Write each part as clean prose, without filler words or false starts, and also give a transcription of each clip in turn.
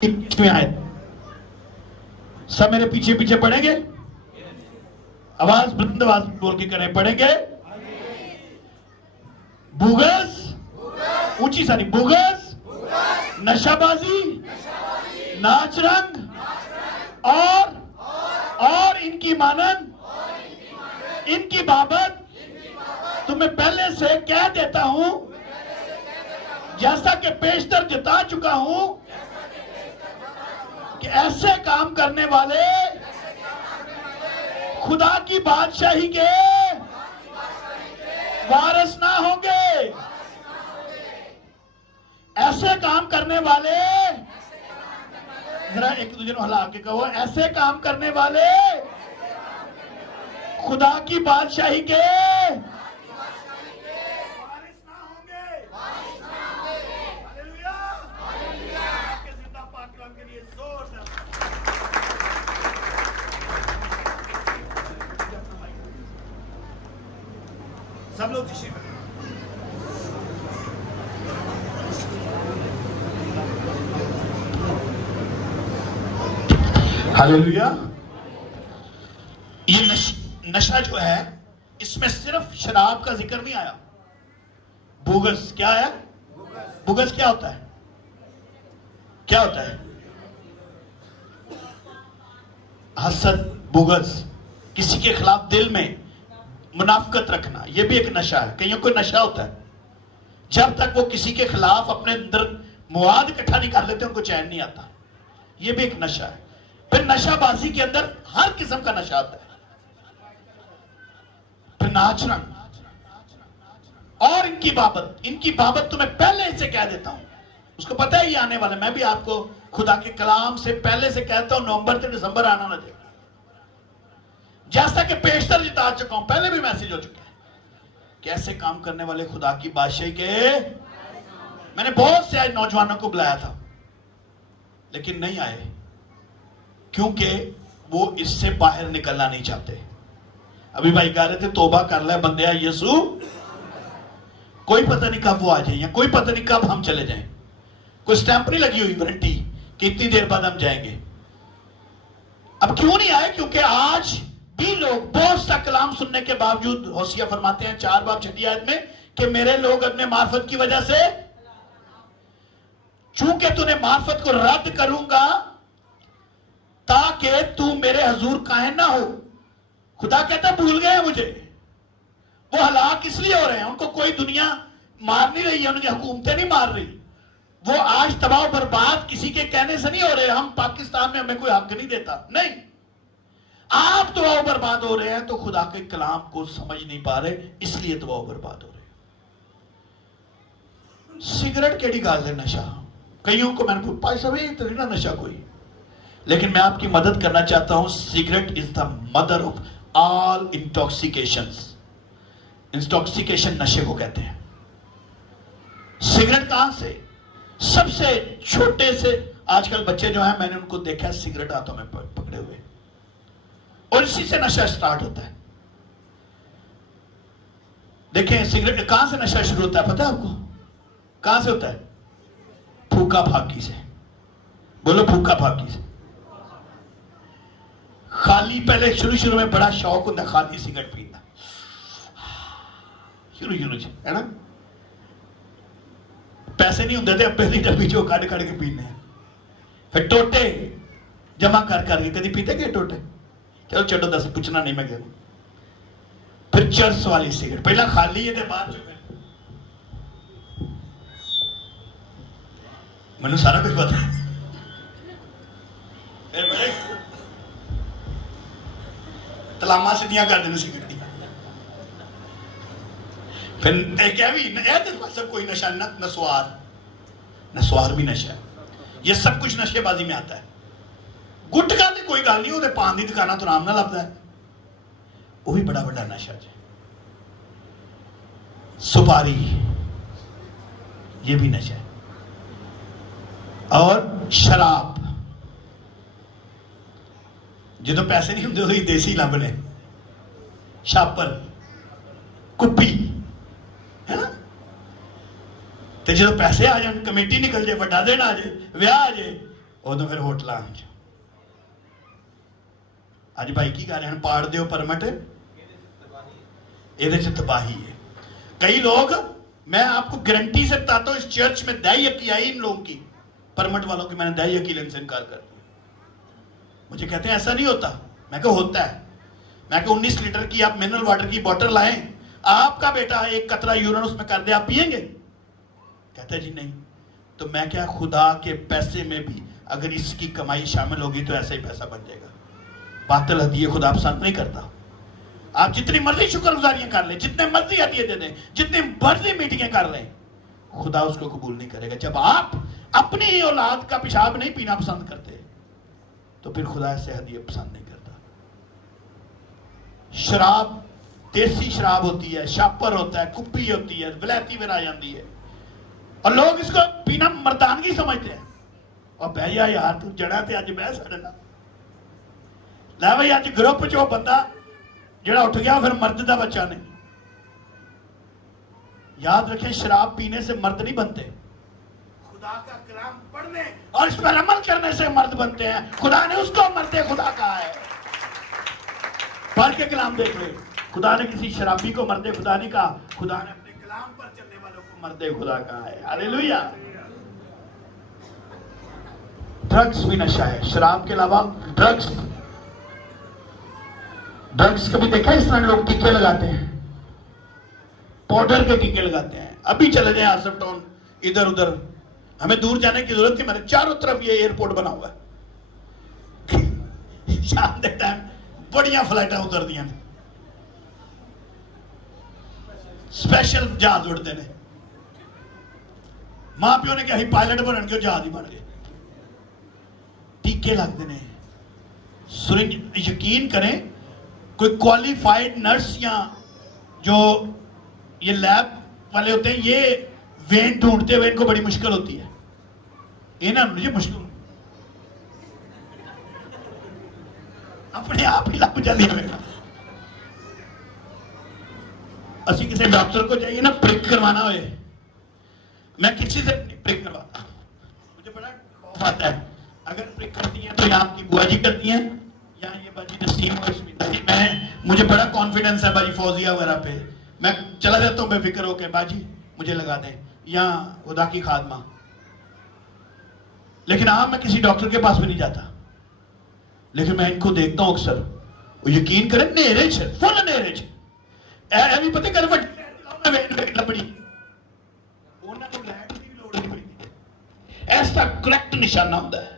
में आए सब मेरे पीछे पीछे पढ़ेंगे। आवाज बुलंद आवाज बोल के करें, पढ़ेंगे। बुगस, ऊंची सारी, बुगस, नशाबाजी, नाच रंग और इनकी मानन, इनकी बाबत तुम्हें पहले से कह देता हूं, जैसा कि पेशतर जता चुका हूं कि ऐसे काम करने वाले खुदा की बादशाही के वारिस ना होंगे। ऐसे काम करने वाले, जरा एक दूसरे को हिला के कहो, ऐसे काम करने वाले खुदा की बादशाही के वारिस ना होंगे। Hallelujah, hallelujah. आपके जिंदा पाक कलाम के लिए जोर से सब लोग तशरीफ रखें। हालेलुया। ये नशा जो है, इसमें सिर्फ शराब का जिक्र नहीं आया। बुगस क्या है? बुगस क्या होता है? क्या होता है? हसद, बुगस, किसी के खिलाफ दिल में मुनाफकत रखना, यह भी एक नशा है। कईयों को नशा होता है, जब तक वो किसी के खिलाफ अपने अंदर मुआद इकट्ठा नहीं कर लेते उनको चैन नहीं आता। यह भी एक नशा है। फिर नशाबाजी के अंदर हर किस्म का नशा आता है। फिर नाचना और इनकी बाबत तुम्हें पहले से कह देता हूं, उसको पता है ये आने वाला। मैं भी आपको खुदा के कलाम से पहले से कहता हूं, नवंबर से दिसंबर आना ना दे। जैसा कि पेशतर जिता चुका हूं, पहले भी मैसेज हो चुके हैं, कैसे काम करने वाले खुदा की बादशाही के। मैंने बहुत से आज नौजवानों को बुलाया था, लेकिन नहीं आए, क्योंकि वो इससे बाहर निकलना नहीं चाहते। अभी भाई कह रहे थे तौबा कर ले बंदे यीशु, कोई पता नहीं कब वो आ जाए, या कोई पता नहीं कब हम चले जाएं। कोई स्टैंप नहीं लगी हुई वारंटी कि इतनी देर बाद हम जाएंगे। अब क्यों नहीं आए? क्योंकि आज भी लोग बहुत सा कलाम सुनने के बावजूद, होशिया फरमाते हैं 4 बाब 6 आयत में कि मेरे लोग अपने मार्फत की वजह से, चूंकि तूने मार्फत को रद्द करूंगा ताकि तू मेरे हजूर काहे ना हो। खुदा कहता भूल गए मुझे। वो हलाक इसलिए हो रहे हैं, उनको कोई दुनिया मार नहीं रही है, उनकी हुकूमतें नहीं मार रही। वो आज तबाह बर्बाद किसी के कहने से नहीं हो रहे। हम पाकिस्तान में हमें कोई हक नहीं देता, नहीं, आप तबाह बर्बाद हो रहे हैं तो खुदा के कलाम को समझ नहीं पा रहे, इसलिए तबाह बर्बाद हो रहे हैं। सिगरेट केड़ी गाल है नशा। कईयों को मैंने पूछा भाई साहब ना नशा कोई, लेकिन मैं आपकी मदद करना चाहता हूं। Cigarette is the mother of all intoxications. Intoxication नशे को कहते हैं। सिगरेट कहां से? सबसे छोटे से आजकल बच्चे जो हैं, मैंने उनको देखा सिगरेट हाथों में पकड़े हुए, और इसी से नशा स्टार्ट होता है। देखें सिगरेट कहां से नशा शुरू होता है, पता है आपको? कहां से होता है? फूका फाकी से। बोलो फूका फाकी से। खाली पहले शुरू में बड़ा शौक होता है खाली सिगरेट पीना, शुरू है ना। पैसे नहीं होंगे थे, अब्बे दी डब्बी जो कड़ के पीने हैं। फिर टोटे जमा कर करके, कभी पीते गए टोटे? चलो चलो दस पूछना नहीं मैं गया। फिर चर्स वाली सिगरेट, पहला खाली है बाद मैंने सारा कुछ पता है। तलामा सीधियां कर देने सिगरेट दी। फिर भी सब कोई नशा न, नस्वार भी नशा है। ये सब कुछ नशेबाजी में आता है। गुटका तो कोई गल नहीं, वो पान की दुकाना तो आराम ना लगता है, वो भी बड़ा बड़ा नशा है। सुपारी, ये भी नशा है। और शराब, जो पैसे नहीं होंगे उदो देसी लभने, छापर, कुप्पी, है ना। तो जो पैसे आ जाए, कमेटी निकल जाए, बड़ा दिन आ जाए, ब्याह आ जाए, उदों फिर होटल अज भाई की कर रहे हैं, पाड़ दो परमट, ये तबाही है। कई लोग, मैं आपको गारंटी से बताता हूं, इस चर्च में दाई की आई इन लोगों की, परमट वालों की, मैंने दाई की लेने से इनकार कर दिया। मुझे कहते हैं ऐसा नहीं होता, मैं कहा होता है। मैं कहा 19 लीटर की आप मिनरल वाटर की बोतल लाएं, आपका बेटा एक कतरा यूरिन उसमें कर दे, आप पिएंगे? कहते जी नहीं। तो मैं क्या, खुदा के पैसे में भी अगर इसकी कमाई शामिल होगी तो ऐसा ही पैसा बन जाएगा। बातिल हदिये खुदा पसंद नहीं करता। आप जितनी मर्जी शुक्रगुजारियां कर लें, जितने मर्जी हदिये दे दें, जितनी मर्जी मीटिंगें कर लें, खुदा उसको कबूल नहीं करेगा। जब आप अपनी ही औलाद का पेशाब नहीं पीना पसंद करते तो फिर खुदा ऐसे हदिये पसंद नहीं करता। शराब देसी शराब होती है, शापर होता है, कुप्पी होती है, विलायती में आ जाती है, और लोग इसको पीना मर्दानगी समझते हैं। और भैया यार तू जड़ा ते अज बह साडे नाल लै भाई, अज ग्रुप चो बंदा जेड़ा उठ गया फिर मर्द का बच्चा नहीं। याद रखें, शराब पीने से मर्द नहीं बनते, खुदा का कलाम पढ़ने और इस पर अमल करने से मर्द बनते हैं। खुदा ने उसको मर्दे खुदा कहा है। पढ़ के कलाम देख ले, खुदा ने किसी शराबी को मर्दे खुदा नहीं कहा, खुदा ने अपने कलाम पर चलने वालों को मर्दे खुदा कहा है। हालेलुया। ड्रग्स भी नशा है, शराब के अलावा ड्रग्स। ड्रग्स कभी देखा है इस तरह लोग टीके लगाते हैं, पाउडर के टीके लगाते हैं। अभी चले जाए आसफ टाउन, इधर उधर, हमें दूर जाने की जरूरत नहीं, मैंने चारों तरफ ये एयरपोर्ट बना हुआ है। शाम के टाइम बड़िया फ्लाइटा उतर दिया ने, स्पेशल जहाज उड़ते हैं। मां प्यो ने कहा पायलट बनन के जहाज ही बन गए। टीके लगते हैं, सुरिंज। यकीन करें, कोई क्वालिफाइड नर्स या जो ये लैब वाले होते हैं, ये वेन ढूंढते हुए इनको बड़ी मुश्किल होती है। ये ना मुझे मुश्किल अपने आप ही लग जाती है। असी किसी डॉक्टर को जाइए ना प्रिक करवाना हो, मैं किसी से प्रिक करवाता, मुझे बड़ा खौफ आता है। अगर प्रिक करती हैं तो ये आपकी बुआ जी करती हैं या ये बाजी नसीम और मैं, मुझे बड़ा कॉन्फिडेंस है बाजी फौजिया वगैरह पे, मैं चला जाता हूँ बेफिक्र होकर, बाजी मुझे लगा दें, या खुदा की खादमा। लेकिन हाँ, मैं किसी डॉक्टर के पास भी नहीं जाता, लेकिन मैं इनको देखता हूं अक्सर, वो यकीन करें नेरे च, फुल नेरे च, ए भी पता कर वड्डी वेट लपड़ी ਉਹਨਾਂ ਨੂੰ ਲੈਟ ਦੀ ਲੋੜ ਨਹੀਂ ਪੈਂਦੀ। ऐसा करेक्ट निशाना होता है।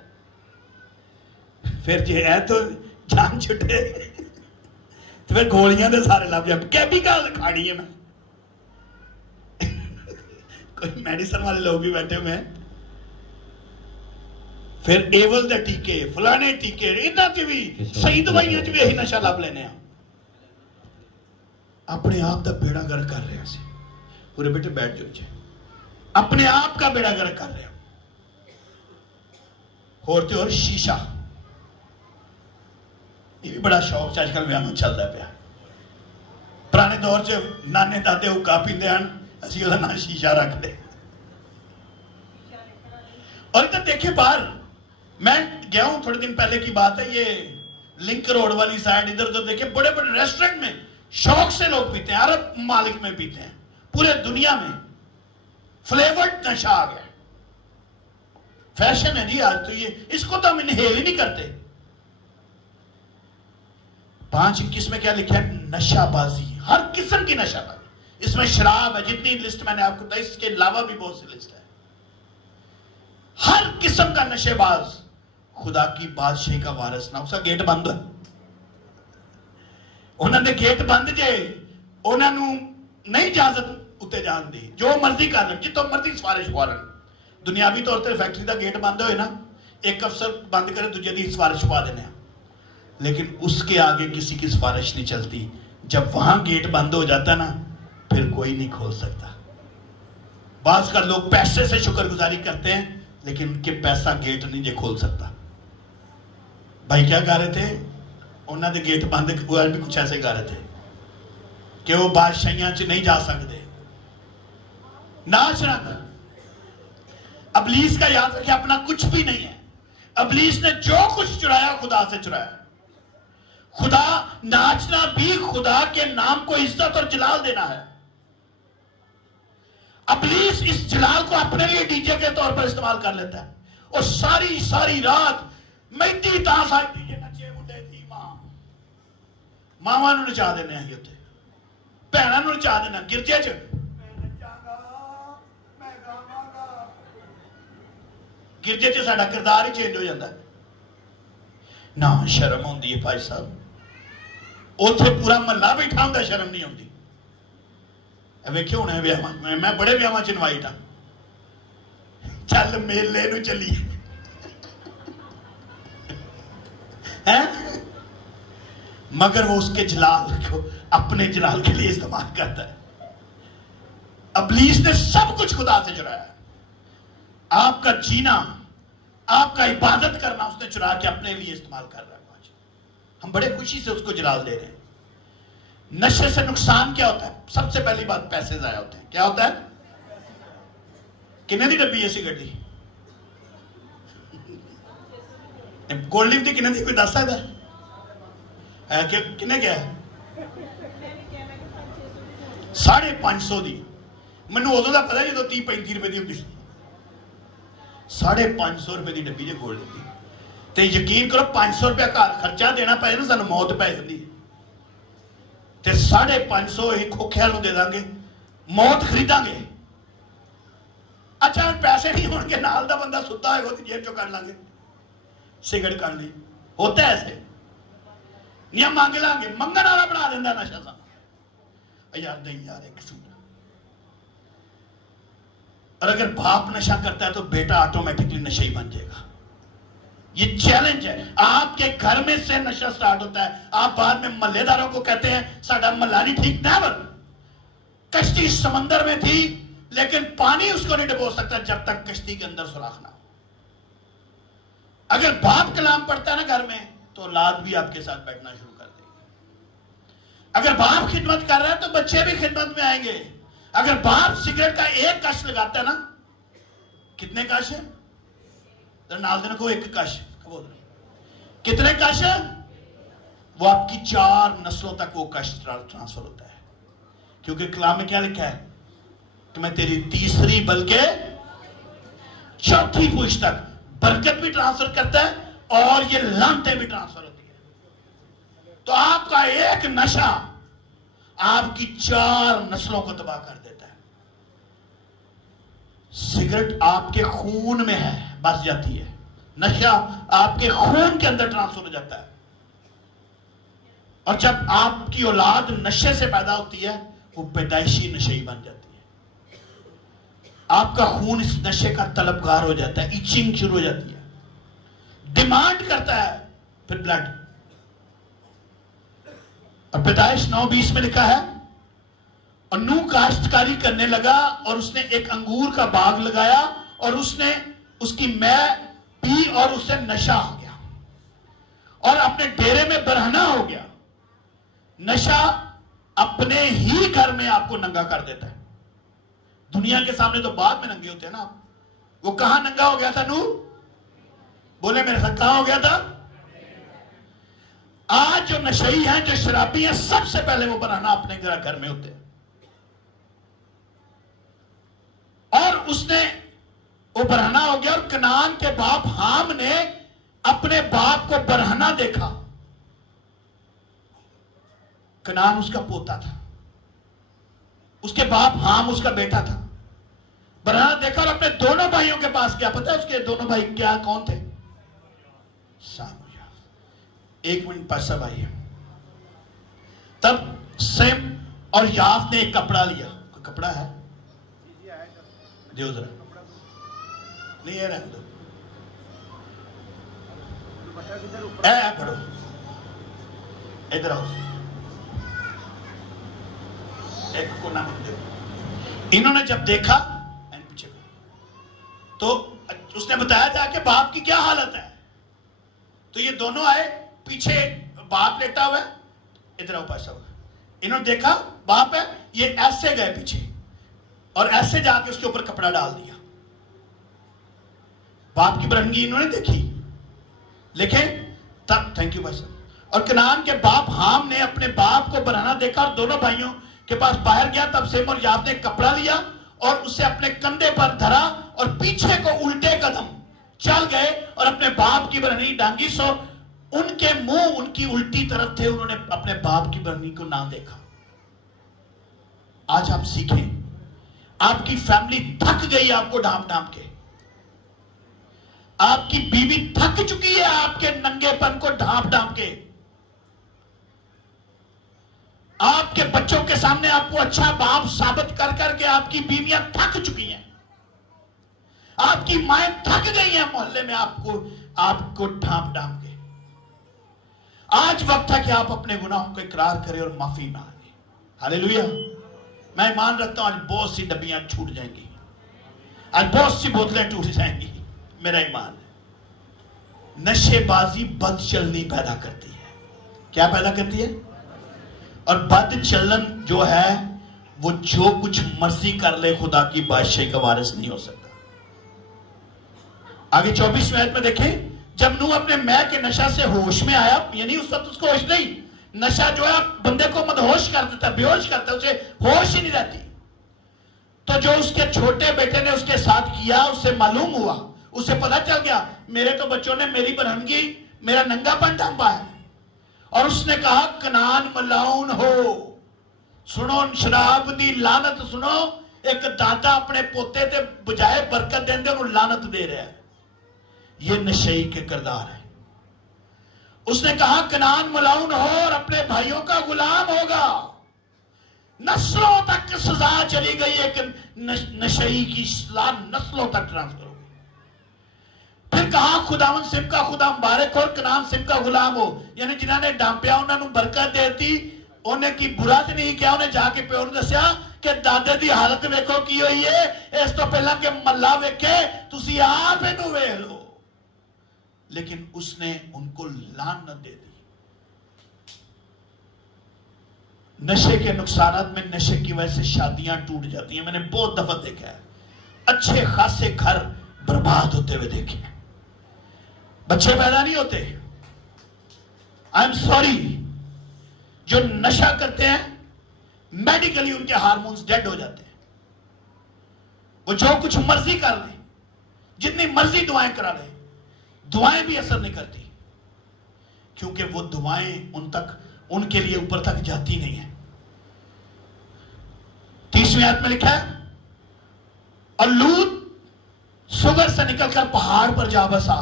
फिर जे है तो जान छुटे तो फिर गोलियां दे सारे लभ जाए। केमिकल खानी है मैं कोई मेडिसिन वाले लोग भी बैठे हुए हैं, फिर एवल दे टीके, फलाने टीके, इन्हां च भी सही दवाइयां च भी यही नशा लभ लेने। अपने आप का बेड़ा गर्क कर रहे हैं। पूरे बेटे बैठ जाओ, अपने आप का बेड़ा गर्क कर रहे हो। होर तो और शीशा, ये भी बड़ा शौक आजकल ब्याह में चलता पाया। पुराने दौर च नाने दादे हुक्का पींदे हैं, असीं उहदा नाम शीशा रखते। और इधर देखे बाहर, मैं गया हूं थोड़े दिन पहले की बात है, ये लिंक रोड वाली साइड, इधर उधर देखे बड़े बड़े रेस्टोरेंट में शौक से लोग पीते हैं, अरब मालिक में पीते हैं, पूरे दुनिया में फ्लेवर्ड नशा आ गया। फैशन है जी आज तो ये, इसको तो हम इनहेल ही नहीं करते। 5:21 में क्या लिखा है? नशाबाजी, हर किस्म की नशाबाजी। इसमें शराब है, जितनी लिस्ट मैंने आपको बताई, इसके अलावा भी बहुत सी लिस्ट है। हर किस्म का नशेबाज खुदा की बादशाही का वारिस ना, उसका गेट बंद है। उन्होंने गेट बंद जे, उन्होंने नहीं इजाजत उत्ते जान दी, जो मर्जी कर ले, जितों मर्जी सिफारिश पा लें। दुनियावी तौर पर फैक्ट्री का गेट बंद होए ना, एक अफसर बंद करे दूजे की सिफारिश पा देने, लेकिन उसके आगे किसी की सिफारिश नहीं चलती। जब वहां गेट बंद हो जाता ना, फिर कोई नहीं खोल सकता। बाज कर लोग पैसे से शुक्रगुजारी करते हैं, लेकिन उनके पैसा गेट नहीं जे खोल सकता। भाई क्या गा रहे थे? उन्होंने गेट बंद, वो भी कुछ ऐसे गा रहे थे कि वो बादशाहियां च नहीं जा सकते। नाच रख, अबलीस का याद रखे, अपना कुछ भी नहीं है। इब्लीस ने जो कुछ चुराया खुदा से चुराया। खुदा नाचना भी खुदा के नाम को इज्जत और जलाल देना है। इब्लीस इस जलाल को अपने लिए डीजे के तौर पर इस्तेमाल कर लेता है और सारी सारी रात मेहंदी ताश डीजे नचे मुंडे दी मावां नूं नचा देने हैं उत्ते, भैणां नूं नचा देना गिरजे च, गिरजे च साडा किरदार ही चेंज हो जाता है। ना शर्म होंदी है भाई साहब, उत्थे पूरा महला बैठा होंदा, शर्म नहीं आती। वेखियो हुणे विआहां, मैं बड़े विआहां च इनवाइट हाँ, चल मेले नूं चलीए हैं, मगर वो उसके जलाल को अपने जलाल के लिए इस्तेमाल करता है। इब्लीस ने सब कुछ खुदा से चुराया। आपका जीना, आपका इबादत करना उसने चुरा के अपने लिए इस्तेमाल कर रहा है। हम बड़े खुशी से उसको जलाल दे रहे हैं। नशे से नुकसान क्या होता है? सबसे पहली बात, पैसे जाया होते हैं। क्या होता है? किन्ने दी डब्बी ऐसी गड्डी कोल्ड ड्रिंक की किन्ने दी, कोई दस सकता है कि किन्ने क्या है? 550 दी। मैनू उदों का पता जो 30-35 रुपए की होती, 550 रुपए की डब्बी जो कोल्ड ड्रिंक की, ते यकीन करो 500 रुपया घर खर्चा देना पै ना, सानू मौत पै जाती है, ते 550 ही खोखिया नूं दे देंगे, मौत खरीदांगे। अच्छा पैसे नहीं होंगे, नाल दा बंदा सुता है, वो जेब चो कर लांगे, सिगरेट कर ली, होता है ऐसे नहीं, हम मांग लांगे, मंगन वाला बना देंदा नशा सा। यार नहीं यार एक सूट। और अगर बाप नशा करता है तो बेटा ऑटोमेटिकली नशा ही बन जाएगा। ये चैलेंज है। आपके घर में से नशा स्टार्ट होता है, आप बाद में मल्लेदारों को कहते हैं साडा मल्ला नहीं ठीक। नेवर। कश्ती समंदर में थी लेकिन पानी उसको नहीं डुबो सकता जब तक कश्ती के अंदर सुराख ना हो। अगर बाप कलाम पढ़ता है ना घर में, तो औलाद भी आपके साथ बैठना शुरू कर देगी। अगर बाप खिदमत कर रहा है तो बच्चे भी खिदमत में आएंगे। अगर बाप सिगरेट का एक कश लगाता है ना, कितने कश है? तो नाल दिन को एक कश, कितने कश है? वो आपकी 4 नस्लों तक वो कश ट्रांसफर होता है। क्योंकि कलाम में क्या लिखा है कि मैं तेरी तीसरी बल्कि चौथी पुश्त तक बरकत भी ट्रांसफर करता है और ये लानतें भी ट्रांसफर होती है। तो आपका एक नशा आपकी 4 नस्लों को तबाह कर देता है। सिगरेट आपके खून में है, बस जाती है। नशा आपके खून के अंदर ट्रांसफर हो जाता है। और जब आपकी औलाद नशे से पैदा होती है, वो पैदाइशी नशेई बन जाती है। आपका खून इस नशे का तलबगार हो जाता है, इचिंग शुरू हो जाती है, डिमांड करता है फिर ब्लड। और पैदाइश 9:20 में लिखा है, और नूह काश्तकारी करने लगा और उसने एक अंगूर का बाग लगाया और उसने उसकी मै पी और उससे नशा आ गया और अपने डेरे में बरहना हो गया। नशा अपने ही घर में आपको नंगा कर देता है। दुनिया के सामने तो बाद में नंगे होते हैं ना आप। वो कहां नंगा हो गया था नूह? बोले मेरे साथ, कहां हो गया था? आज जो नशेई हैं, जो शराबी हैं, सबसे पहले वो बनाना अपने घर में होते हैं। और उसने वो बरहना हो गया और कनान के बाप हाम ने अपने बाप को बरहना देखा। कनान उसका पोता था, उसके बाप हाम उसका बेटा था। बरहना देखा और अपने दोनों भाइयों के पास गया। पता है उसके दोनों भाई क्या कौन थे? साम। 1 मिनट पैसा भाई है। तब सेम और याफ ने एक कपड़ा लिया। कोई कपड़ा है? दियो जरा। नहीं है, रहने दो। पढ़ो, इधर आओ, एक कोना में देखो। इन्होंने जब देखा पीछे, तो उसने बताया जाके बाप की क्या हालत है। तो ये दोनों आए, पीछे बाप लेटा हुआ है, इधर आओ पैसा हुआ। इन्होंने देखा बाप है, ये ऐसे गए पीछे और ऐसे जाके उसके ऊपर कपड़ा डाल दिया। बाप की बरहनगी इन्होंने देखी, लिखें तब, थैंक यू भाई साहब। और कनान के बाप हाम ने अपने बाप को बनाना देखा और दोनों भाइयों के पास बाहर गया। तब सेम और याफ ने कपड़ा लिया और उसे अपने कंधे पर धरा और पीछे को उल्टे कदम चल गए और अपने बाप की बरहनी डांगी। सो उनके मुंह उनकी उल्टी तरफ थे, उन्होंने अपने बाप की बरहनी को ना देखा। आज आप सीखें, आपकी फैमिली थक गई आपको ढांप ढांप के, आपकी बीवी थक चुकी है आपके नंगेपन को ढांप ढांप के, आपके बच्चों के सामने आपको अच्छा बाप साबित कर करके आपकी बीवियां थक चुकी हैं, आपकी माएं थक गई हैं मोहल्ले में आपको ढांप ढांप के। आज वक्त है कि आप अपने गुनाहों को इकरार करें और माफी मांगे। हालेलुया। मैं ईमान रखता हूं आज बहुत सी डब्बियां छूट जाएंगी, आज बहुत सी बोतलें टूट जाएंगी। मेरा ईमान है। नशेबाजी बदचलनी पैदा करती है। क्या पैदा करती है? और बदचलन जो है वो जो कुछ मर्जी कर ले खुदा की बादशाही का वारिस नहीं हो सकता। आगे 24वें आयत में देखें, जब नूह अपने मैं के नशा से होश में आया, यानी उस वक्त उसको होश नहीं, नशा जो है बंदे को मदहोश कर देता है, बेहोश करता है, उसे होश ही नहीं रहती। तो जो उसके छोटे बेटे ने उसके साथ किया उसे मालूम हुआ, उसे पता चल गया मेरे तो बच्चों ने मेरी बरहनगी, मेरा नंगापन ढांपा है। और उसने कहा कनान मलाउन हो। सुनो शराब दी लानत सुनो, एक दादा अपने पोते ते बजाय बरकत देंदे उन्हें लानत दे रहा है। ये नशई के किरदार है। उसने कहा कनान मलाउन हो और अपने भाइयों का गुलाम होगा। नस्लों तक सजा चली गई, एक नशई की सजा नस्लों तक ट्रांसफर हो गई। फिर कहा खुदावन सिम का खुदा मुबारक और कनान सिम का गुलाम हो, यानी जिन्होंने डांपिया उन्होंने बरकत देती, उन्हें की बुरा तो नहीं किया। उन्हें जाके प्यो ने दसिया कि दादे की हालत वेखो की हुई है, इस तो पहला कि मल्ला वेखे तुसी आप इनू वेख लो। लेकिन उसने उनको लानत दे दी। नशे के नुकसानात में, नशे की वजह से शादियां टूट जाती हैं। मैंने बहुत दफा देखा है, अच्छे खासे घर बर्बाद होते हुए देखे हैं, बच्चे पैदा नहीं होते। आई एम सॉरी, जो नशा करते हैं मेडिकली उनके हार्मोन्स डेड हो जाते हैं। वो जो कुछ मर्जी कर ले, जितनी मर्जी दुआएं करा ले, दुआएं भी असर नहीं करती, क्योंकि वो दुआएं उन तक, उनके लिए ऊपर तक जाती नहीं है। 30वें आयत में लिखा है, और लूत सुगर से निकलकर पहाड़ पर जा बसा।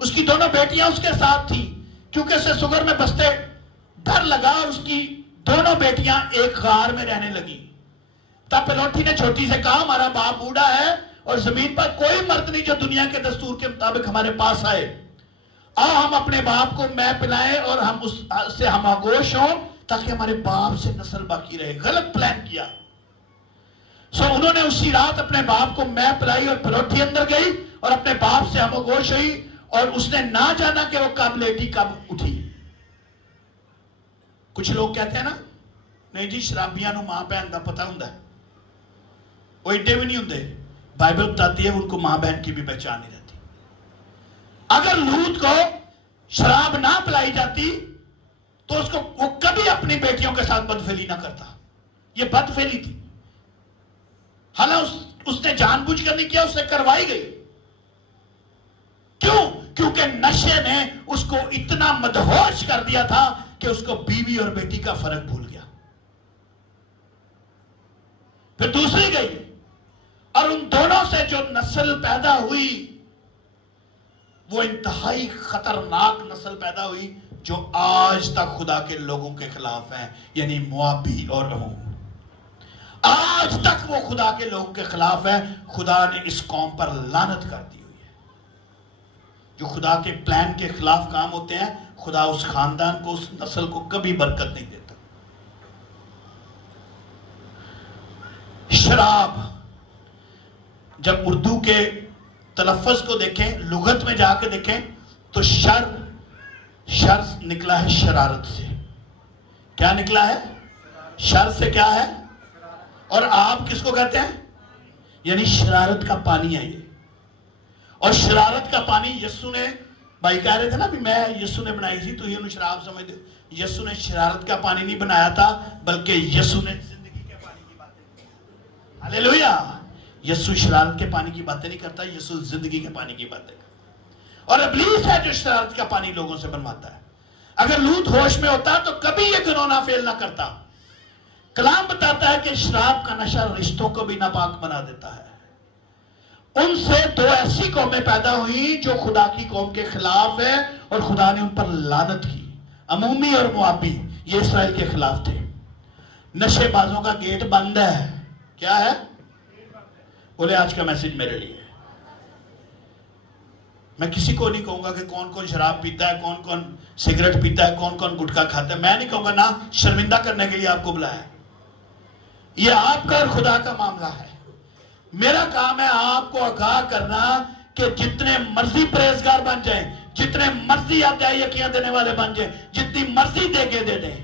उसकी दोनों बेटियां उसके साथ थी, क्योंकि उसे सुगर में बसते डर लगा और उसकी दोनों बेटियां एक गार में रहने लगी। तब पेलोठी ने छोटी से कहा, हमारा बाप बूढ़ा है और जमीन पर कोई मर्द नहीं जो दुनिया के दस्तूर के मुताबिक हमारे पास आए। आओ हम अपने बाप को मैं पिलाएं और हम उससे हम आगोश हों, ताकि हमारे बाप से नस्ल बाकी रहे। गलत प्लान किया। सो उन्होंने उसी रात अपने बाप को मैं पिलाई और पेलोठी अंदर गई और अपने बाप से हम आगोश हुई, और उसने ना जाना कि वो कब लेटी कब उठी। कुछ लोग कहते हैं ना, नहीं जी शराबियां नूं मां बहन का पता हुंदा है, वो एडे भी नहीं होंगे। बाइबल बताती है उनको मां बहन की भी पहचान नहीं रहती। अगर लूत को शराब ना पिलाई जाती तो उसको वो कभी अपनी बेटियों के साथ बदफेली ना करता। ये बदफेली थी, हालांकि उसने जानबूझकर नहीं किया, उससे करवाई गई। क्यों? क्योंकि नशे ने उसको इतना मदहोश कर दिया था कि उसको बीवी और बेटी का फर्क भूल गया। फिर दूसरी गई और उन दोनों से जो नस्ल पैदा हुई वो इंतहाई खतरनाक नस्ल पैदा हुई, जो आज तक खुदा के लोगों के खिलाफ है, यानी मुआबी और अमून। आज तक वो खुदा के लोगों के खिलाफ है। खुदा ने इस कौम पर लानत कर दी हुई है। जो खुदा के प्लान के खिलाफ काम होते हैं, खुदा उस खानदान को, उस नस्ल को कभी बरकत नहीं देता। शराब, जब उर्दू के तलफ़्फ़ुज़ को देखें, लुगत में जाकर देखें, तो शर निकला है शरारत से। क्या निकला है? शर से क्या है? और आप किसको कहते हैं? यानी शरारत का पानी है ये। और शरारत का पानी यीशु ने भाई कह रहे थे ना भी मैं यीशु ने बनाई थी, तो ये उन्हें शराब समझते हो। यीशु ने शरारत का पानी नहीं बनाया था, बल्कि यीशु ने जिंदगी के पानी की बातें की। हालेलुया। यीशु शरारत के पानी की बातें नहीं करता, यीशु जिंदगी के पानी की बातें करता। और इब्लीस है जो शरारत का पानी लोगों से बनवाता है। अगर लूत होश में होता तो कभी ये घिनौना फेल ना करता। कलाम बताता है कि शराब का नशा रिश्तों को भी नापाक बना देता है। उनसे दो ऐसी कौमें पैदा हुई जो खुदा की कौम के खिलाफ है, और खुदा ने उन पर लानत की। अमूमी और मुआबी, ये इसराइल के खिलाफ थे। नशेबाजों का गेट बंद है। क्या है? बोले आज का मैसेज मेरे लिए। मैं किसी को नहीं कहूंगा कि कौन कौन शराब पीता है, कौन कौन सिगरेट पीता है, कौन कौन गुटखा खाता है। मैं नहीं कहूंगा, ना शर्मिंदा करने के लिए आपको बुलाया। यह आपका और खुदा का मामला है। मेरा काम है आपको आगाह करना कि जितने मर्जी परहेजगार बन जाए, जितने मर्जी अध्यायियां देने वाले बन जाए, जितनी मर्जी देके दे दें,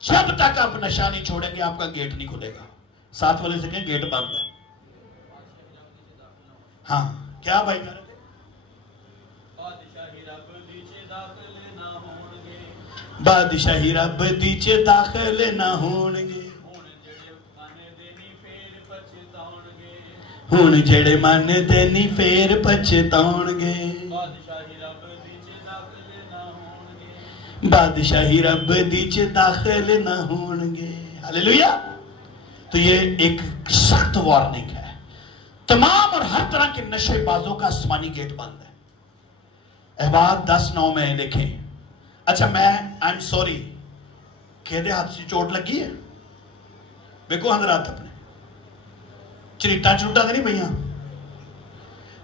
जब तक आप नशा नहीं छोड़ेंगे आपका गेट नहीं खुलेगा। साथ वाले से कहें गेट बंद है। हाँ, क्या भाई कह रहे थे? बादशाही रब दीचे दाखिल ना होणगे, हुण जेड़े मन दे नी फेर पछताउणगे। बादशाही रब दीचे दाखिल ना होणगे। हालेलुया। तो ये एक सख्त वार्निंग है। तमाम और हर तरह के नशेबाजों का आसमानी गेट बंद है। अहबार 10:9 में देखें। अच्छा, मैं आई एम सॉरी, कहते हाथ से चोट लगी है? देखो अंदर हाथ अपने। झरीटा झूटा तो नहीं पईया?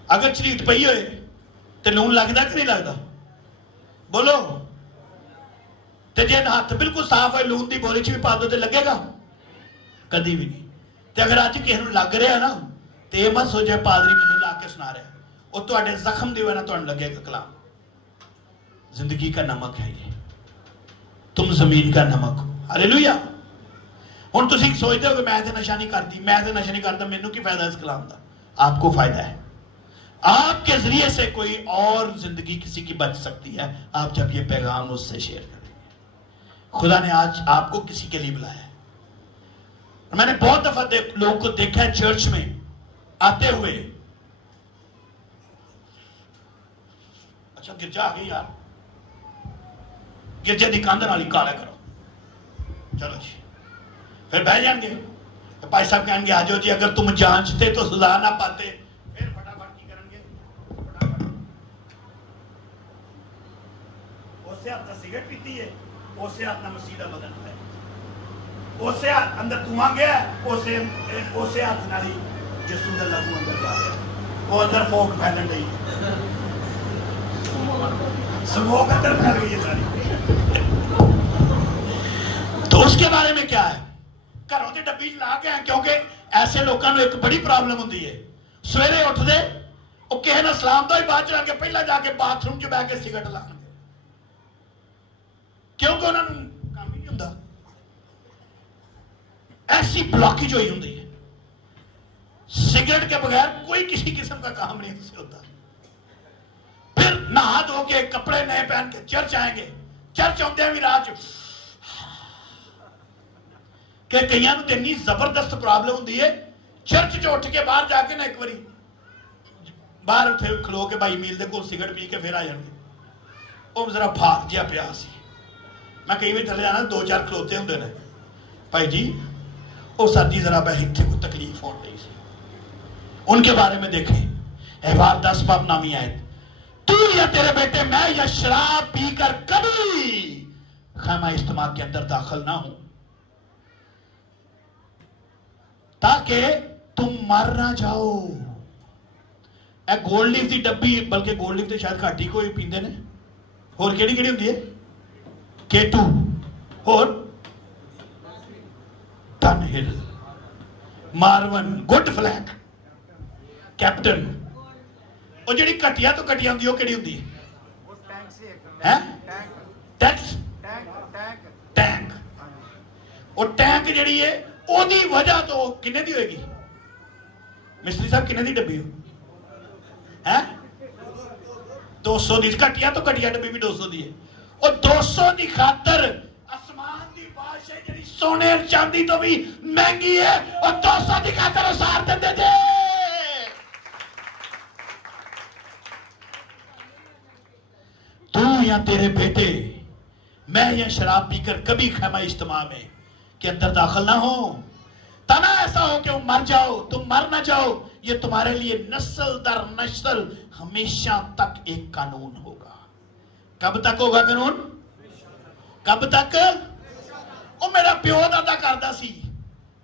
अगर झरीट पई होए तो लून लगता कि नहीं लगता? बोलो। तो जे हाथ बिल्कुल साफ है, लून की बोरी च भी पा दो तो लगेगा? कभी भी नहीं। तो अगर अज किसी को लग रहा ना, तो यह मत सोचे पादरी मैनू ला के सुना रहा, वो तुहाडे जख्म की वजह तुहानू लगेगा कलाम। जिंदगी का नमक है ये, तुम जमीन का नमक हो। हालेलुया। हुण तुसीं सोचते हो कि मैं तो नशा नहीं करती, मैं तो नशा नहीं करता, मैनू की फायदा इस कलाम का? आपको फायदा है। आपके जरिए से कोई और जिंदगी किसी की बच सकती है, आप जब ये पैगाम उससे शेयर करेंगे। खुदा ने आज आपको किसी के लिए बुलाया है। मैंने बहुत दफा लोगों को देखा है चर्च में आते हुए। अच्छा, गिरजा आ गई यार, गिरजे की कंध नाल ही काला करो, चलो जी। फिर बह जाएंगे तो भाई साहब कहेंगे आ जाओ जी, अगर तुम जांचते तो सजा ना पाते। फिर फटाफट की करेंगे, फटाफट उससे हाथ सिगरेट पीती है, उससे हाथ ना मसीह का बदन है, उससे हाथ अंदर धुआं गया, उससे हाथ नाली जिसू का लहू अंदर जा रहा, वो अंदर फोक फैलन रही है, स्मोक अंदर फैल गई है सारी। तो उसके बारे में क्या है? घरों की डब्बी ला के आए, क्योंकि ऐसे लोगों को एक बड़ी प्रॉब्लम होती है। सवेरे उठते वो किसी ने सलाम तो ही बाद च आके पहला जाके बाथरूम च बह के सिगरेट लाएंगे, क्योंकि उन्होंने काम ही नहीं होता। ऐसी ब्लॉकेज हुई होती है, सिगरेट के बगैर कोई किसी किस्म का काम नहीं होता। फिर नहा धो के कपड़े नए पहन के चर्च आएंगे, चर्च आते भी रात कि कई तो इन्नी जबरदस्त प्रॉब्लम होती है, चर्च च उठ के बाहर जाके ना एक बारी बाहर उठे खलो के भाई मील दे कोल सिगरेट पी के फिर आ जाएंगे। वो जरा भार जिहा पिया सी, मैं कई बार थले जाना, 2-4 खलोते होंगे ने, भाई जी वो सर्दी जरा बह इतने कोई तकलीफ हो रही सी। उनके बारे में देखें, अहबार 10 नामी आयत, तू या तेरे बेटे मैं या शराब पीकर कभी खैमा इज्तिमा के अंदर दाखिल ना हो, ताकि तुम मर ना जाओ। ए गोल्ड लीफ की डब्बी, बल्कि गोल्ड लीफ तो शायद घाटी कोई पींदे ने, होर केड़ी केड़ी होंदी है? केटू, होर टनहिल, मारवन, गुड फ्लैग, कैप्टन। और जी घटिया तो घटिया होंगी, वो केड़ी होंदी है? Tax, tank. और टैंक जी है, ओदी वजह तो किन्ने दी होगी? मिस्त्री साहब किन्ने दी डब्बी हो? है 200 दी घटिया तो घटिया डब्बी भी 200 दी है, और 200 की खातर आसमान की बादशाह जी सोने चांदी तो भी महंगी है, और 200 की खातर उसार देते थे। तू या तेरे बेटे, मैं या शराब पीकर कभी खैमा इज्तिमा में के अंदर दाखिल ना हो। तना ऐसा हो कि मर जाओ, तुम मर ना जाओ, ये तुम्हारे लिए नस्ल दर नस्ल हमेशा तक एक कानून होगा। कब तक होगा कानून? कब तक? ओ मेरा प्यो दादा करदा सी,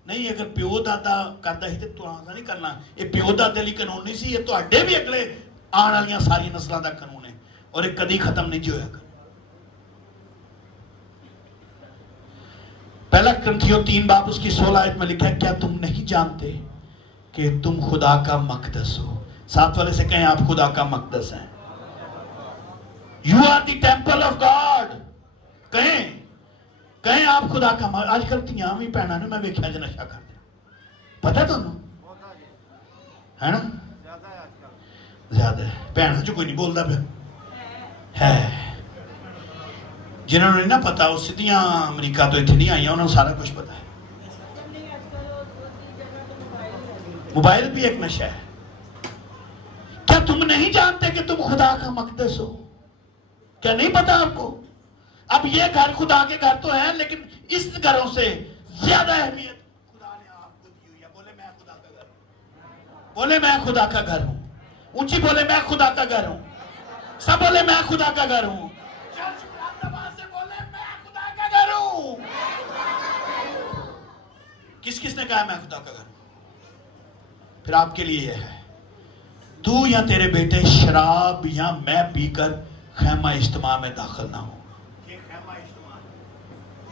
नहीं अगर प्यो दादा करदा ही तो तुहां नहीं करना। ये प्यो दादे लिए कानून नहीं सी, ये तुहाडे भी अगले आने वाली सारी नस्लों का कानून है, और ये कभी खत्म नहीं होगा। पहला ग्रंथियों 3 बाब उसकी 16 आयत में लिखा है, क्या तुम नहीं जानते कि तुम खुदा का मकदस हो? साथ वाले से कहें, आप खुदा का मकदस हैं। You are the temple of God. कहें कहें आप खुदा का। आजकल तियां भी भैनों ने मैं वेख्या ज नशा कर दिया, पता तुहानू है ना? ज्यादा है भैनों च, कोई नहीं बोलता है। जिन्होंने नहीं ना पता, वो सीधियां अमरीका तो इतने नहीं आई, उन्होंने सारा कुछ पता है। मोबाइल भी एक नशा है। क्या तुम नहीं जानते कि तुम खुदा का मकदस हो? क्या नहीं पता आपको? अब ये घर खुदा के घर तो है, लेकिन इस घरों से ज्यादा अहमियत खुदा ने आपको दी हुई है। बोले मैं खुदा का घर हूं, बोले मैं खुदा का घर हूं, ऊंची बोले मैं खुदा का घर हूं, सब बोले मैं खुदा का घर हूं, से बोले मैं खुदा का घर हूं। किस किसने कहा मैं खुदा का घर हूं? फिर आपके लिए यह है, तू या तेरे बेटे शराब या मैं पीकर खैमा इज्तिमा में दाखिल ना हो। ये खैमा इज्तिमा,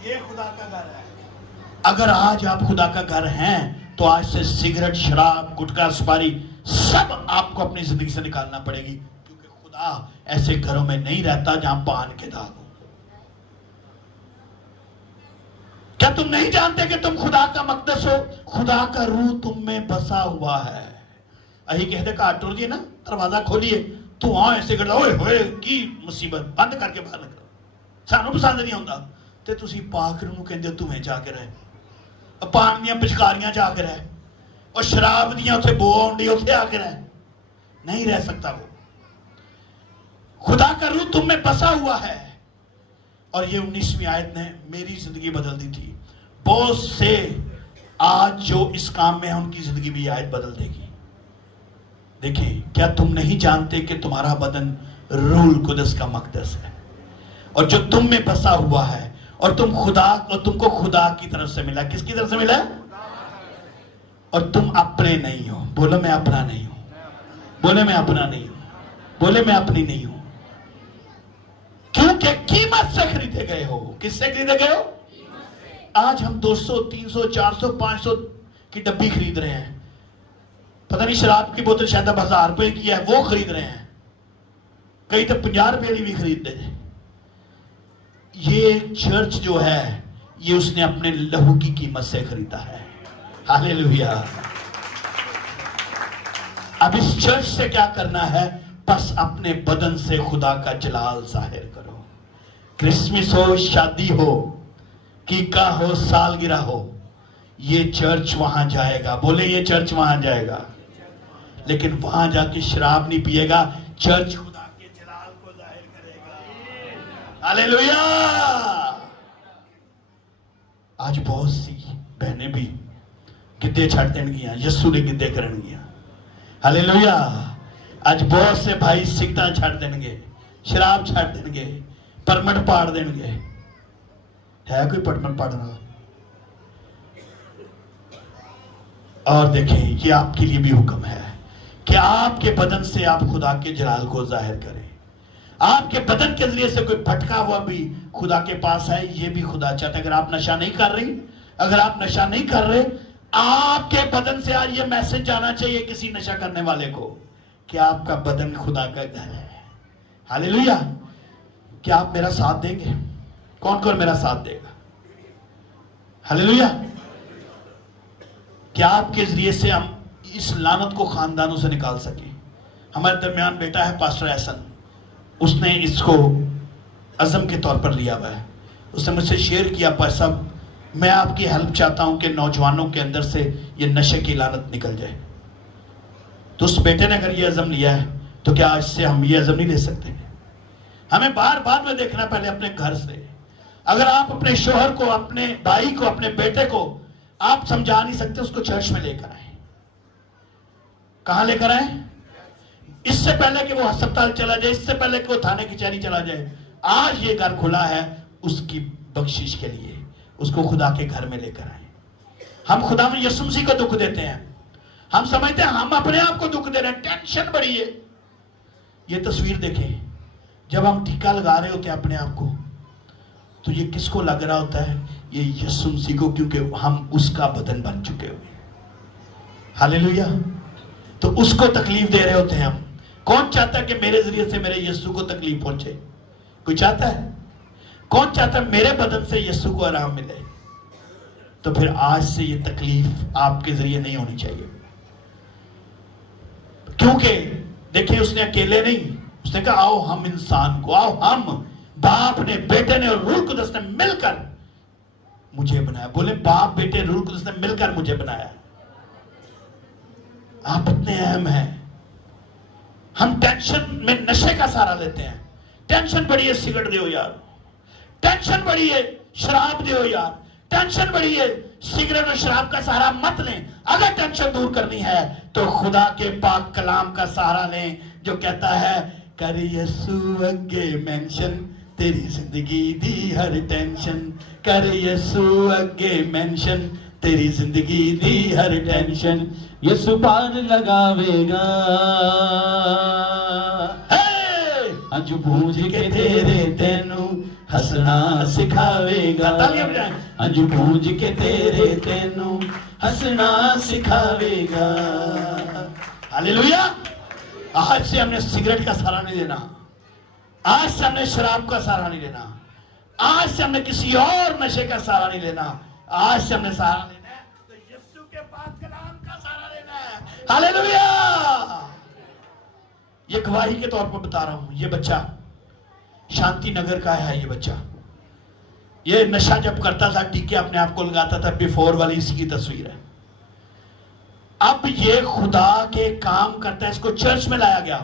ये खुदा का घर है। अगर आज आप खुदा का घर हैं, तो आज से सिगरेट, शराब, गुटखा, सुपारी सब आपको अपनी जिंदगी से निकालना पड़ेगी, क्योंकि खुदा ऐसे घरों में नहीं रहता जहां पान के दाग हो। क्या तुम नहीं जानते कि तुम खुदा का मकदस हो? खुदा का रूह तुम में बसा हुआ है। अही कहते घाट टुर जी ना, दरवाजा खोलिए तू आ ऐसे करदा, ओए होए की मुसीबत, बंद करके बाहर निकलो, सानू पसंद नहीं आउंदा। ते तुसी पाक नूं कहंदे तुवें जाके रह, पान दियां पिचकारियां जाके रह, और शराब दियां उत्थे बो आउंदी उत्थे आके रह। नहीं रह सकता वो। खुदा का रूह तुम में बसा हुआ है। और ये 19वीं आयत ने मेरी जिंदगी बदल दी थी। बहुत से आज जो इस काम में है, उनकी जिंदगी भी आयत बदल देगी। देखें, क्या तुम नहीं जानते कि तुम्हारा बदन रूह कुदस का मकदस है, और जो तुम में बसा हुआ है, और तुम खुदा, और तुमको खुदा की तरफ से मिला। किसकी तरफ से मिला? और तुम अपने नहीं हो। बोलो मैं अपना नहीं हूं, बोले मैं अपना नहीं हूं, बोले मैं अपनी नहीं हूं, क्योंकि कीमत से खरीदे गए हो। किससे खरीदे गए हो? आज हम 200, 300, 400, 500 की डब्बी खरीद रहे हैं। पता नहीं शराब की बोतल शायद 1000 रुपए की है, वो खरीद रहे हैं। कई तो 50 रुपए की भी खरीदते थे। ये चर्च जो है, ये उसने अपने लहू की कीमत से खरीदा है। हालेलुया। अब इस चर्च से क्या करना है? बस अपने बदन से खुदा का जलाल जाहिर करो। क्रिसमस हो, शादी हो, कीका हो, सालगिरह हो, ये चर्च वहां जाएगा। बोले ये चर्च वहां जाएगा, लेकिन वहां जाके शराब नहीं पिएगा। चर्च खुदा के जलाल को जाहिर करेगा। हालेलुया। आज बहुत सी बहनें भी गिद्धे छड़ देनगियां, यस्सू ने गिद्धे करनगियां। हालेलुया। आज बहुत से भाई सिगटा छड़ देंगे, शराब छड़ देंगे, परमट पाड़ देंगे। है कोई परमट पाड़ना? और देखें, ये आपके लिए भी हुक्म है कि आपके बदन से आप खुदा के जलाल को जाहिर करें। आपके बदन के जरिए से कोई भटका हुआ भी खुदा के पास है, ये भी खुदा चाहता है। अगर आप नशा नहीं कर रही, अगर आप नशा नहीं कर रहे, आपके बदन से आज ये मैसेज जाना चाहिए किसी नशा करने वाले को कि आपका बदन खुदा का घर है। हालेलुया। क्या आप मेरा साथ देंगे? कौन कौन मेरा साथ देगा? हालेलुया। क्या आपके जरिए से हम इस लानत को खानदानों से निकाल सके? हमारे दरमियान बेटा है पास्टर एहसन, उसने इसको अज़म के तौर पर लिया हुआ है। उसने मुझसे शेयर किया, पर साहब मैं आपकी हेल्प चाहता हूं कि नौजवानों के अंदर से ये नशे की लानत निकल जाए। तो उस बेटे ने अगर ये अज़म लिया है तो क्या आज से हम ये अज़म नहीं ले सकते? हमें बार बार में देखना पहले अपने घर से। अगर आप अपने शोहर को, अपने भाई को, अपने बेटे को आप समझा नहीं सकते, उसको चर्च में लेकर आए। कहां लेकर आए? इससे पहले कि वो अस्पताल चला जाए, इससे पहले कि वो थाने कचहरी चला जाए, आज ये घर खुला है उसकी बख्शिश के लिए। उसको खुदा के घर में लेकर आए। हम खुदा में यीशु मसीह को दुख देते हैं, हम समझते हैं हम अपने आप को दुख दे रहे हैं, टेंशन बढ़ी है। ये तस्वीर देखें, जब हम टीका लगा रहे होते हैं अपने आप को, तो ये किसको लग रहा होता है? ये यीशु मसीह को, क्योंकि हम उसका बदन बन चुके हुए हैं। हालेलुया। तो उसको तकलीफ दे रहे होते हैं हम। कौन चाहता है कि मेरे जरिए से मेरे यीशु को तकलीफ पहुंचे? कोई चाहता है? कौन चाहता है मेरे बदन से यीशु को आराम मिले? तो फिर आज से ये तकलीफ आपके जरिए नहीं होनी चाहिए। क्योंकि देखिए, उसने अकेले नहीं, उसने कहा आओ हम इंसान को, आओ हम, बाप ने, बेटे ने और रूह कुदस ने मिलकर मुझे बनाया। बोले बाप, बेटे, रूह कुदस ने मिलकर मुझे बनाया। आप इतने अहम हैं। हम टेंशन में नशे का सहारा लेते हैं। टेंशन बड़ी है, सिगरेट दो यार। टेंशन बड़ी है, शराब दो यार। टेंशन बड़ी है, सिगरेट और शराब का सहारा मत लें। अगर टेंशन दूर करनी है तो खुदा के पाक कलाम का सहारा लें, जो कहता है कर यीशु अगे मेंशन, तेरी जिंदगी दी हर टेंशन। कर यीशु अगे मेंशन, तेरी जिंदगी दी हर टेंशन। यीशु पार लगावेगा, अंज पूज के तेरे तेनू हंसना सिखावेगा। अंज पूज के तेरे तेनू हंसना सिखावेगा। हालेलुया। आज से हमने सिगरेट का सहारा नहीं लेना, आज से हमने शराब का सहारा नहीं लेना, आज से हमने किसी और नशे का सहारा नहीं लेना। आज से हमने सहारा लेना है तो यीशु के पाक कलाम का सहारा लेना है। हालेलुया। ये गवाही के तौर पर बता रहा हूं। ये बच्चा शांति नगर का है। ये बच्चा ये नशा जब करता था, टीके अपने आप को लगाता था, बिफोर वाली इसी की तस्वीर है। अब ये खुदा के काम करता है। इसको चर्च में लाया गया।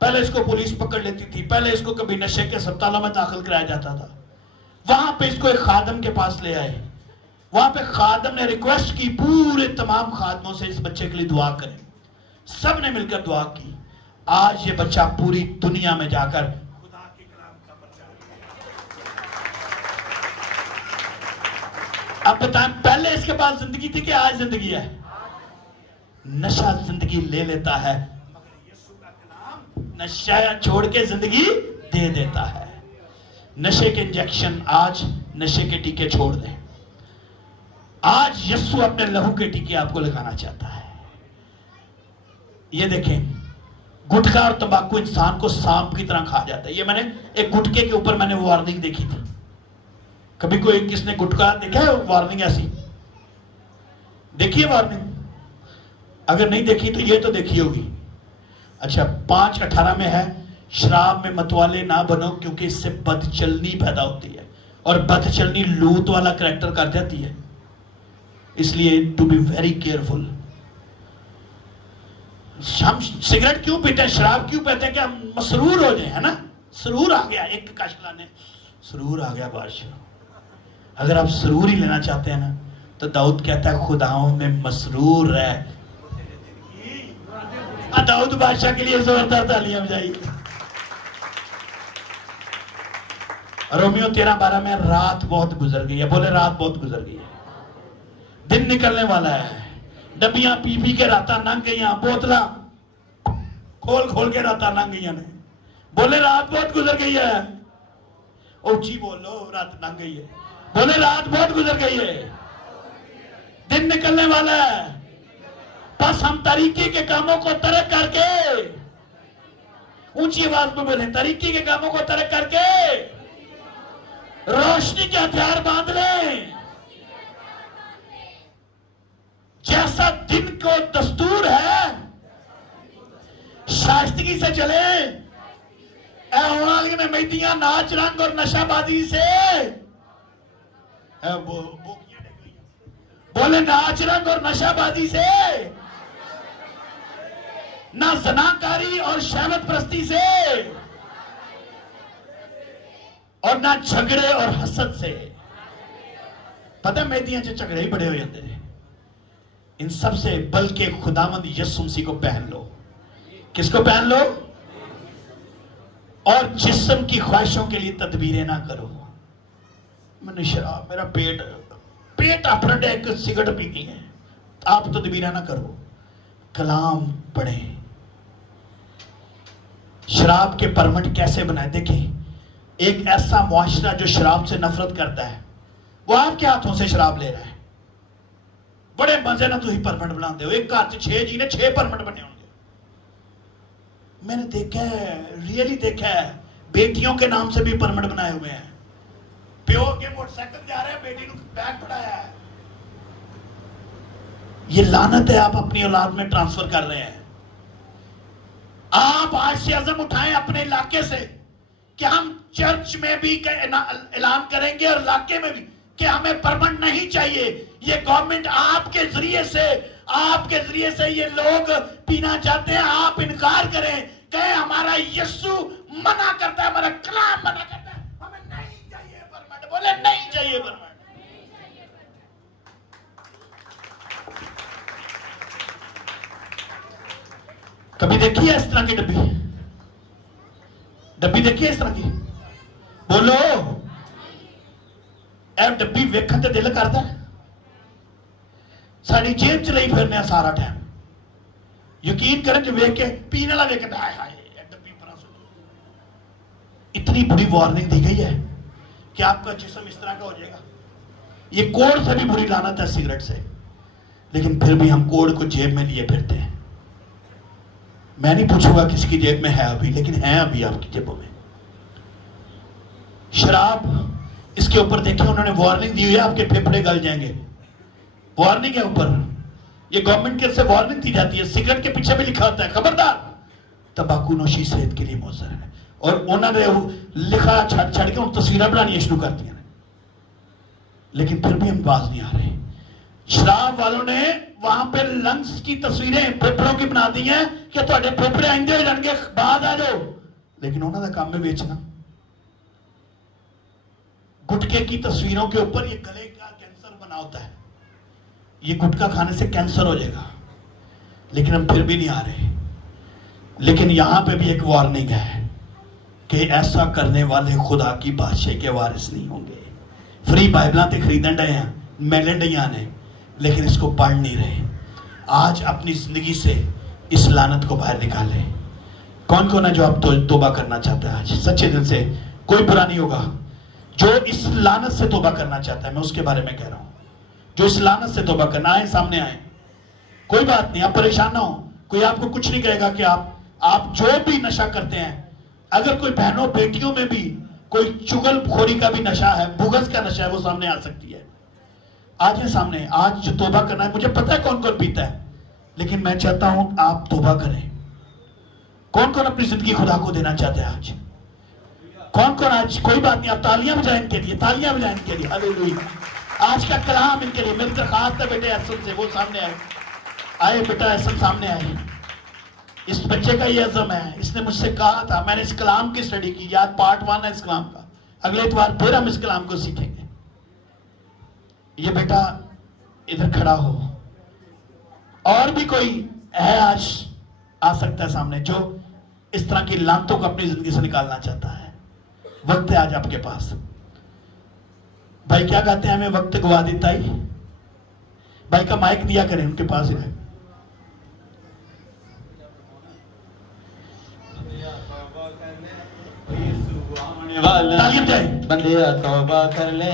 पहले इसको पुलिस पकड़ लेती थी, पहले इसको कभी नशे के अस्पतालों में दाखिल कराया जाता था। वहां पे इसको एक खादम के पास ले आए। वहां पे खादम ने रिक्वेस्ट की पूरे तमाम खादमों से इस बच्चे के लिए दुआ करें। सब ने मिलकर दुआ की। आज ये बच्चा पूरी दुनिया में जाकर खुदा के कलाम का प्रचार करेगा। अब बताएं, पहले इसके पास जिंदगी थी कि आज जिंदगी है? नशा जिंदगी ले लेता है, मगर यीशु का कलाम नशा छोड़ के जिंदगी दे देता है। नशे के इंजेक्शन, आज नशे के टीके छोड़ दें। आज यीशु अपने लहू के टीके आपको लगाना चाहता है। ये देखें, गुटखा और तंबाकू इंसान को सांप की तरह खा जाता है। ये मैंने एक गुटके के ऊपर मैंने वार्निंग देखी थी। कभी कोई किसने गुटखा देखा है? वार्निंग ऐसी देखिए, वार्निंग अगर नहीं देखी तो ये तो देखी होगी। अच्छा, 5:18 में है, शराब में मतवाले ना बनो क्योंकि इससे बदचलनी पैदा होती है, और बदचलनी लूत वाला करैक्टर कर जाती है। इसलिए टू बी वेरी केयरफुल। हम सिगरेट क्यों पीते हैं, शराब क्यों पीते हैं? कि हम मसरूर हो जाए, है ना? सरूर आ गया, एक काशला ने सरूर आ गया बादशाह। अगर आप सरूर ही लेना चाहते हैं ना, तो दाऊद कहता है खुदाओं में मसरूर रह। दाऊद बादशाह के लिए जोरदार तालियां बजाइए। रोमियो 13:12 में रात बहुत गुजर गई है। बोले रात बहुत गुजर गई है, दिन निकलने वाला है। डबियां पी पी के रात लंघ गई, बोतला खोल खोल के रात लंघ गई ने। बोले रात बहुत गुजर गई है। ऊंची बोलो, रात लंघ गई है। बोले रात बहुत गुजर गई है, दिन निकलने वाला है। बस हम तरीके के कामों को तर्क करके, ऊंची आवाज में बोले, तरीके के कामों को तर्क करके रोशनी के हथियार बांध लें। जैसा दिन को दस्तूर है, शाइस्तगी से चले, होने वाली ने मेहदियां नाच रंग और नशाबाजी से बोले नाच रंग और नशाबाजी से, ना जनाकारी और शहवत परस्ती से, और ना झगड़े और हसद से। पता मेहदियां च झगड़े ही बड़े हो जाते हैं इन सब से, बल्कि खुदावंद यीशु मसीह को पहन लो। किसको पहन लो? और जिस्म की ख्वाहिशों के लिए तदबीरें ना करो। मैंने शराब, मेरा पेट अपना एक सिगरेट पीनी है, आप तदबीरें ना करो, कलाम पढ़े। शराब के परमिट कैसे बनाए? देखें, एक ऐसा मुआशरा जो शराब से नफरत करता है, वो आपके हाथों से शराब ले रहा है। बड़े मजे ना तुम परमिट बनाते हो। एक घर 6 जी ने 6 परमिट बने होंगे। मैंने देखा है, रियली देखा है, बेटियों के नाम से भी परमिट बनाए हुए हैं। प्यो के मोटरसाइकिल जा रहे हैं, बेटी ने बैग पढ़ाया है। ये लानत है आप अपनी औलाद में ट्रांसफर कर रहे हैं। आप आज से अज़म उठाएं अपने इलाके से कि हम चर्च में भी ऐलान करेंगे और इलाके में भी कि हमें परमिट नहीं चाहिए। ये गवर्नमेंट आपके जरिए से ये लोग पीना चाहते हैं, आप इनकार करें, कहें हमारा यीशु मना करता है, हमारा कलाम मना करता है, हमें नहीं चाहिए परमिट। बोले नहीं चाहिए परमिट। कभी देखी है इस तरह की डब्बी देखी है इस तरह की? बोलो, ए डब्बी वेखन ते दिल करता है। साड़ी जेब च लई फिरने सारा टाइम। यकीन करें जो वेख के पीने वाला वेखता है, हाय डब्बी पर सुनो। इतनी बुरी वार्निंग दी गई है कि आपका जिस्म इस तरह का हो जाएगा। ये कोड से भी बुरी लानत है सिगरेट से, लेकिन फिर भी हम कोड को जेब में लिए फिरते हैं। मैं नहीं पूछूंगा किसकी जेब में है अभी, लेकिन है अभी आपकी जेबों में। शराब, इसके ऊपर देखिए उन्होंने वार्निंग दी हुई है, आपके फेफड़े गल जाएंगे। वार्निंग है ऊपर, ये गवर्नमेंट की से वार्निंग दी जाती है। सिगरेट के पीछे भी लिखा होता है, खबरदार तंबाकू नोशी सेहत के लिए मुज़र है। और उन्होंने लिखा छड़ के उन तस्वीरें बनानी शुरू कर दी, लेकिन फिर भी हम बाज नहीं आ रहे। शराब वालों ने वहां पे लंग्स की तस्वीरें फेफड़ों की बना दी हैं कि तुम्हारे फेफड़े आएंगे हो जाएंगे, बाज आ जाओ, लेकिन उन्होंने काम में बेचना। गुटके की तस्वीरों के ऊपर ये गले का कैंसर बना होता है, ये गुटखा खाने से कैंसर हो जाएगा, लेकिन हम फिर भी नहीं आ रहे। लेकिन यहां पे भी एक वार्निंग है कि ऐसा करने वाले खुदा की बादशाही के वारिस नहीं होंगे। फ्री बाइबल ते खरीदन डे हैं, मिलन डइयां ने, लेकिन इसको पढ़ नहीं रहे। आज अपनी जिंदगी से इस लानत को बाहर निकाले। कौन कौन है जो आप तौबा करना चाहता है आज सच्चे दिल से? कोई बुरा नहीं होगा। जो इस लानत से तौबा करना चाहता है, मैं उसके बारे में कह रहा हूं। जो इस लानत से तौबा करना, आए सामने आए। कोई बात नहीं, आप परेशान ना हो। कोई आपको कुछ नहीं कहेगा कि आप जो भी नशा करते हैं, अगर कोई बहनों बेटियों में भी कोई चुगलखोरी का भी नशा है, बुगस का नशा है, वो सामने आ सकती है। आज है सामने, आज जो तौबा करना है, मुझे पता है कौन कौन पीता है, लेकिन मैं चाहता हूं आप तौबा करें। कौन कौन अपनी जिंदगी खुदा को देना चाहता है आज? कौन कौन आज? कोई बात नहीं, आप तालियां बजाएं इनके लिए, तालियां बजाएं इनके लिए। हालेलुया। आज का कलाम इनके लिए। मेरी दरखास्त है बेटे एसम से, वो सामने आए बेटा, एसम सामने आए। इस बच्चे का ये अज़म है, इसने मुझसे कहा था, मैंने इस कलाम की स्टडी की, याद पार्ट 1 है इस कलाम का, अगले इतवार फिर हम इस कलाम को सीखेंगे। ये बेटा इधर खड़ा हो। और भी कोई है आज आ सकता है सामने, जो इस तरह की लानतों को अपनी जिंदगी से निकालना चाहता है। वक्त है आज आपके पास। भाई क्या कहते हैं, हमें वक्त गवा देता ही। भाई का माइक दिया करें उनके पास ही। बंदिया तौबा कर ले,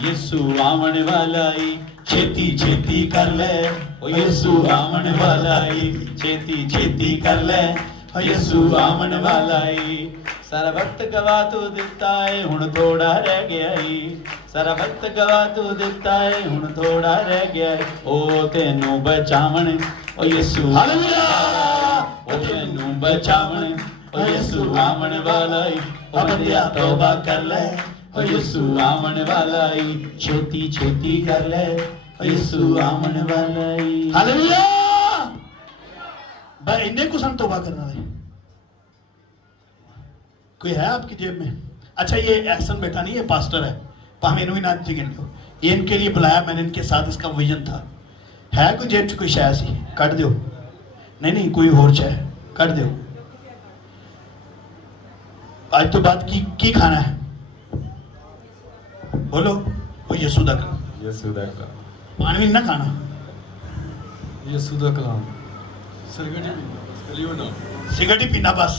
यीशु आवन वाला ही, छेती छेती कर ले, ओ यीशु आवन वाला ही, छेती छेती कर ले, ओ यीशु आवन वाला ही। सारा वक्त गवा तू दिता है, हुण थोड़ा रह गया ही। सारा वक्त गवा तू दिता है, हुण थोड़ा रह गया है। ओ तेनू बचावन, ओ यीशु, हालेलुया। ओ तेनू बचावन, ओ यीशु आमने वाला ही ओ बंदिया तौबा कर ले ओ यीशु आमने वाला ही छेती छेती कर ले ओ यीशु आमने वाला ही हालेलुया भाई इन्हें कुछ हम तौबा करना है कोई है आपकी जेब में अच्छा ये एहसन बेटा नहीं ये पास्टर है भावे इन्हों ना गिन लो ये इनके लिए बुलाया मैंने इनके साथ इसका विजन था है कोई जेब च कोई शय सी कट दो नहीं कोई होर शय कट दो आज तो बाद की खाना है बोलो वो यीशु दा कलाम यीशु दा पानी भी ना खाना यीशु दा कलाम सिगरेट ही पीना बस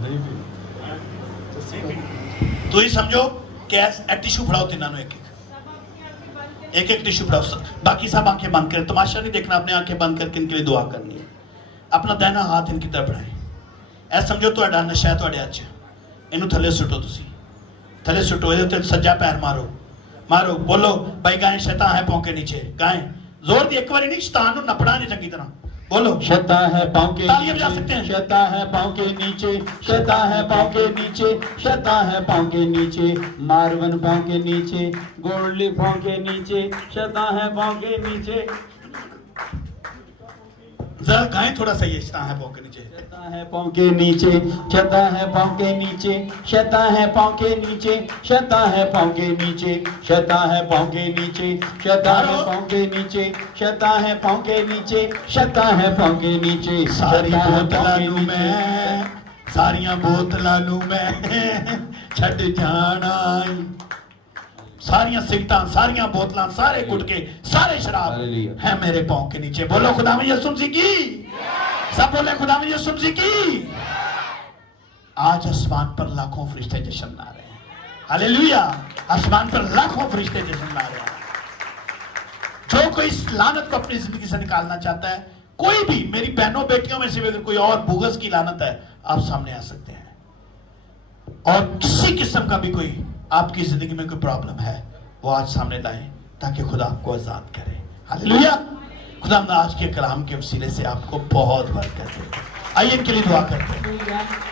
नहीं भी तो ही समझो कैस टिश्यू फड़ाओ तीनों एक टिश्यू फड़ाओ बाकी सब आंखें बंद करें तमाशा नहीं देखना अपने आंखें बंद करके इनके लिए दुआ करनी है अपना दैना हाथ इनकी तरफ बढ़ाए ऐ समझो ਤੁਹਾਡਾ ਨਸ਼ਾ ਤੁਹਾਡੇ ਹੱਥ 'ਚ ਇਹਨੂੰ ਥੱਲੇ ਸੁੱਟੋ ਤੁਸੀਂ ਥੱਲੇ ਸੁੱਟੋ ਇਹਦੇ ਉੱਤੇ ਸੱਜਾ ਪੈਰ ਮਾਰੋ ਬੋਲੋ ਭਾਈ ਗਾਏ ਸ਼ੈਤਾਨ ਹੈ ਪੌਂਕੇ ਨੀਚੇ ਗਾਏ ਜ਼ੋਰ ਦੀ ਇੱਕ ਵਾਰੀ ਨਹੀਂ ਸ਼ੈਤਾਨ ਨੂੰ ਨਪੜਾ ਨਹੀਂ ਚੰਗੀ ਤਰ੍ਹਾਂ बोलो शैतान है पाँव के तालियां बजा सकते हैं शैतान है पाँव के नीचे शैतान है पाँव के नीचे शैतान है पाँव के नीचे मारवन पाँव के नीचे गोल्डी पाँव के नीचे शैतान है पाँव के नीचे जरा गाएं थोड़ा सा ये शैतान है पौंके नीचे शैतान है पाँव के नीचे शैतान है पाँव के नीचे शैतान है पाँव के नीचे शैतान है पाँव के नीचे शैतान है पाँव के नीचे शैतान है पाँव के नीचे शैतान है पाँव के नीचे शैतान है पाँव के नीचे सारी बोतलां नू मैं सारियां बोतलां नू मैं छड़ जाना सारियां सिगटां सारियां बोतलां सारे गुटके सारे शराब हालेलुया। है मेरे पाँव के नीचे बोलो खुदा में यीशु मसीह की सब बोले खुदा में यीशु मसीह की आज आसमान पर लाखों फरिश्ते जश्न मना रहे हैं हालेलुया आसमान पर लाखों फरिश्ते जश्न मना रहे हैं जो कोई इस लानत को अपनी जिंदगी से निकालना चाहता है कोई भी मेरी बहनों बेटियों में से अगर कोई और बुगस की लानत है आप सामने आ सकते हैं और किसी किस्म का भी कोई आपकी जिंदगी में कोई प्रॉब्लम है वो आज सामने लाएं ताकि खुदा आपको आजाद करे हालेलुया खुदा आज के कलाम के वसीले से आपको बहुत बरकत दे आइए इनके लिए दुआ करते हैं